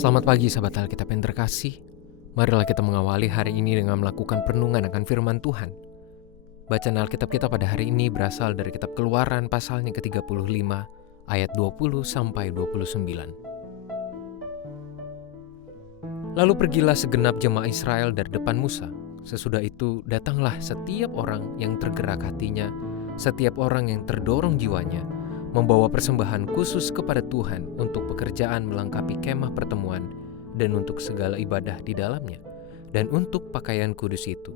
Selamat pagi sahabat Alkitab yang terkasih. Marilah kita mengawali hari ini dengan melakukan perenungan akan firman Tuhan. Bacaan Alkitab kita pada hari ini berasal dari kitab Keluaran pasalnya ke-35 ayat 20 sampai 29. Lalu pergilah segenap jemaah Israel dari depan Musa. Sesudah itu datanglah setiap orang yang tergerak hatinya, setiap orang yang terdorong jiwanya, membawa persembahan khusus kepada Tuhan untuk pekerjaan melengkapi kemah pertemuan dan untuk segala ibadah di dalamnya, dan untuk pakaian kudus itu.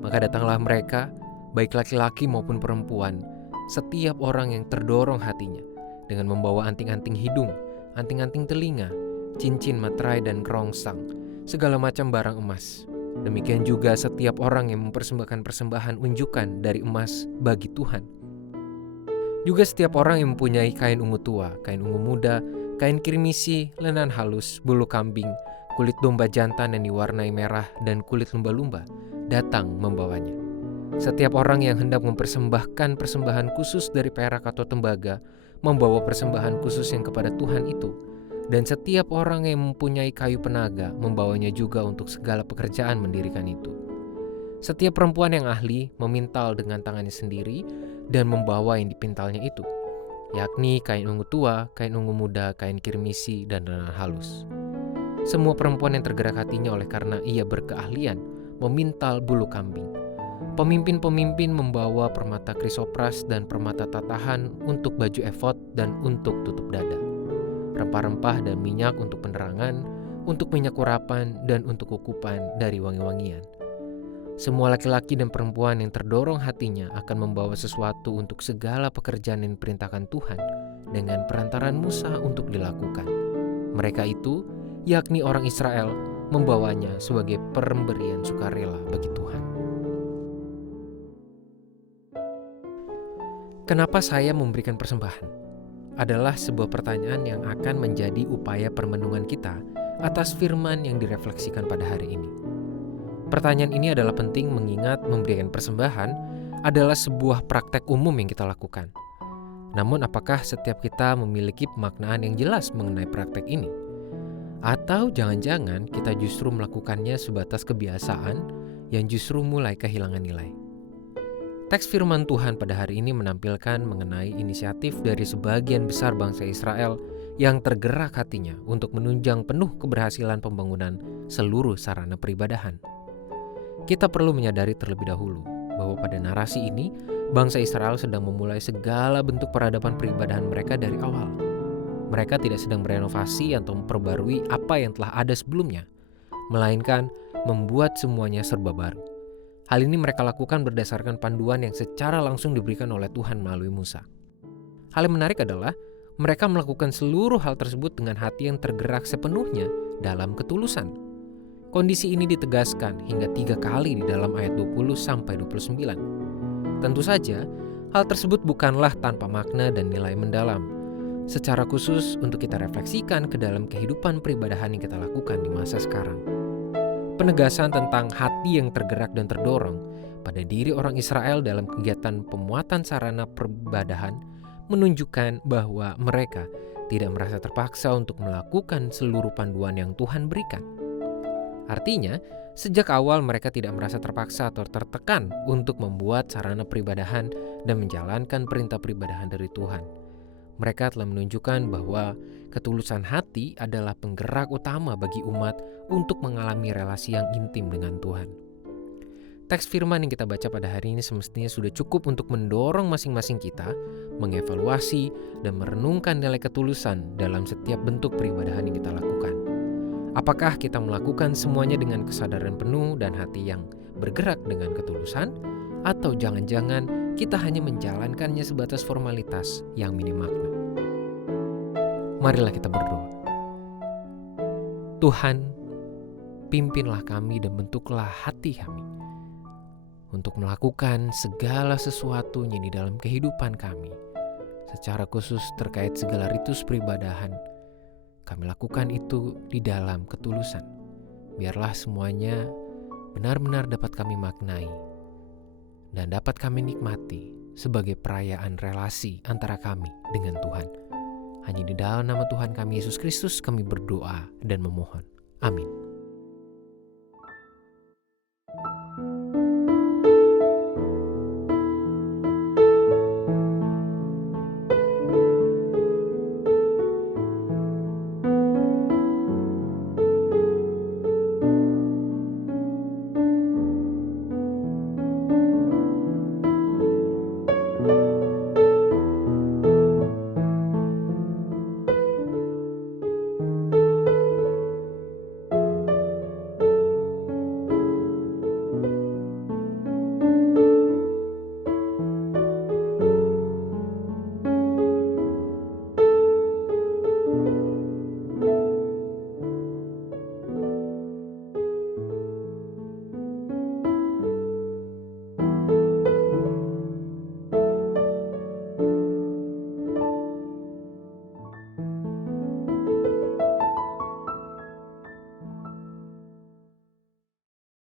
Maka datanglah mereka, baik laki-laki maupun perempuan, setiap orang yang terdorong hatinya, dengan membawa anting-anting hidung, anting-anting telinga, cincin materai dan kerongsang, segala macam barang emas. Demikian juga setiap orang yang mempersembahkan persembahan unjukan dari emas bagi Tuhan. Juga setiap orang yang mempunyai kain ungu tua, kain ungu muda, kain kirmisi, lenan halus, bulu kambing, kulit domba jantan yang diwarnai merah, dan kulit lumba-lumba, datang membawanya. Setiap orang yang hendak mempersembahkan persembahan khusus dari perak atau tembaga, membawa persembahan khusus yang kepada Tuhan itu. Dan setiap orang yang mempunyai kayu penaga, membawanya juga untuk segala pekerjaan mendirikan itu. Setiap perempuan yang ahli memintal dengan tangannya sendiri dan membawa yang dipintalnya itu, yakni kain ungu tua, kain ungu muda, kain kirmisi, dan lenan halus. Semua perempuan yang tergerak hatinya oleh karena ia berkeahlian memintal bulu kambing. Pemimpin-pemimpin membawa permata krisopras dan permata tatahan untuk baju efod dan untuk tutup dada, rempah-rempah dan minyak untuk penerangan, untuk minyak urapan, dan untuk kukupan dari wangi-wangian. Semua laki-laki dan perempuan yang terdorong hatinya akan membawa sesuatu untuk segala pekerjaan yang diperintahkan Tuhan dengan perantaran Musa untuk dilakukan. Mereka itu, yakni orang Israel, membawanya sebagai pemberian sukarela bagi Tuhan. Kenapa saya memberikan persembahan? Adalah sebuah pertanyaan yang akan menjadi upaya permenungan kita atas firman yang direfleksikan pada hari ini. Pertanyaan ini adalah penting mengingat memberikan persembahan adalah sebuah praktek umum yang kita lakukan. Namun apakah setiap kita memiliki pemaknaan yang jelas mengenai praktek ini? Atau jangan-jangan kita justru melakukannya sebatas kebiasaan yang justru mulai kehilangan nilai? Teks firman Tuhan pada hari ini menampilkan mengenai inisiatif dari sebagian besar bangsa Israel yang tergerak hatinya untuk menunjang penuh keberhasilan pembangunan seluruh sarana peribadahan. Kita perlu menyadari terlebih dahulu bahwa pada narasi ini, bangsa Israel sedang memulai segala bentuk peradaban peribadahan mereka dari awal. Mereka tidak sedang berenovasi atau memperbarui apa yang telah ada sebelumnya, melainkan membuat semuanya serba baru. Hal ini mereka lakukan berdasarkan panduan yang secara langsung diberikan oleh Tuhan melalui Musa. Hal yang menarik adalah mereka melakukan seluruh hal tersebut dengan hati yang tergerak sepenuhnya dalam ketulusan. Kondisi ini ditegaskan hingga 3 kali di dalam ayat 20-29. Tentu saja, hal tersebut bukanlah tanpa makna dan nilai mendalam. Secara khusus untuk kita refleksikan ke dalam kehidupan peribadahan yang kita lakukan di masa sekarang. Penegasan tentang hati yang tergerak dan terdorong pada diri orang Israel dalam kegiatan pemuatan sarana peribadahan menunjukkan bahwa mereka tidak merasa terpaksa untuk melakukan seluruh panduan yang Tuhan berikan. Artinya, sejak awal mereka tidak merasa terpaksa atau tertekan untuk membuat sarana peribadahan dan menjalankan perintah peribadahan dari Tuhan. Mereka telah menunjukkan bahwa ketulusan hati adalah penggerak utama bagi umat untuk mengalami relasi yang intim dengan Tuhan. Teks firman yang kita baca pada hari ini semestinya sudah cukup untuk mendorong masing-masing kita mengevaluasi dan merenungkan nilai ketulusan dalam setiap bentuk peribadahan yang kita lakukan. Apakah kita melakukan semuanya dengan kesadaran penuh dan hati yang bergerak dengan ketulusan? Atau jangan-jangan kita hanya menjalankannya sebatas formalitas yang minim makna? Marilah kita berdoa. Tuhan, pimpinlah kami dan bentuklah hati kami untuk melakukan segala sesuatunya di dalam kehidupan kami. Secara khusus terkait segala ritus peribadahan, kami lakukan itu di dalam ketulusan. Biarlah semuanya benar-benar dapat kami maknai dan dapat kami nikmati sebagai perayaan relasi antara kami dengan Tuhan. Hanya di dalam nama Tuhan kami Yesus Kristus kami berdoa dan memohon. Amin.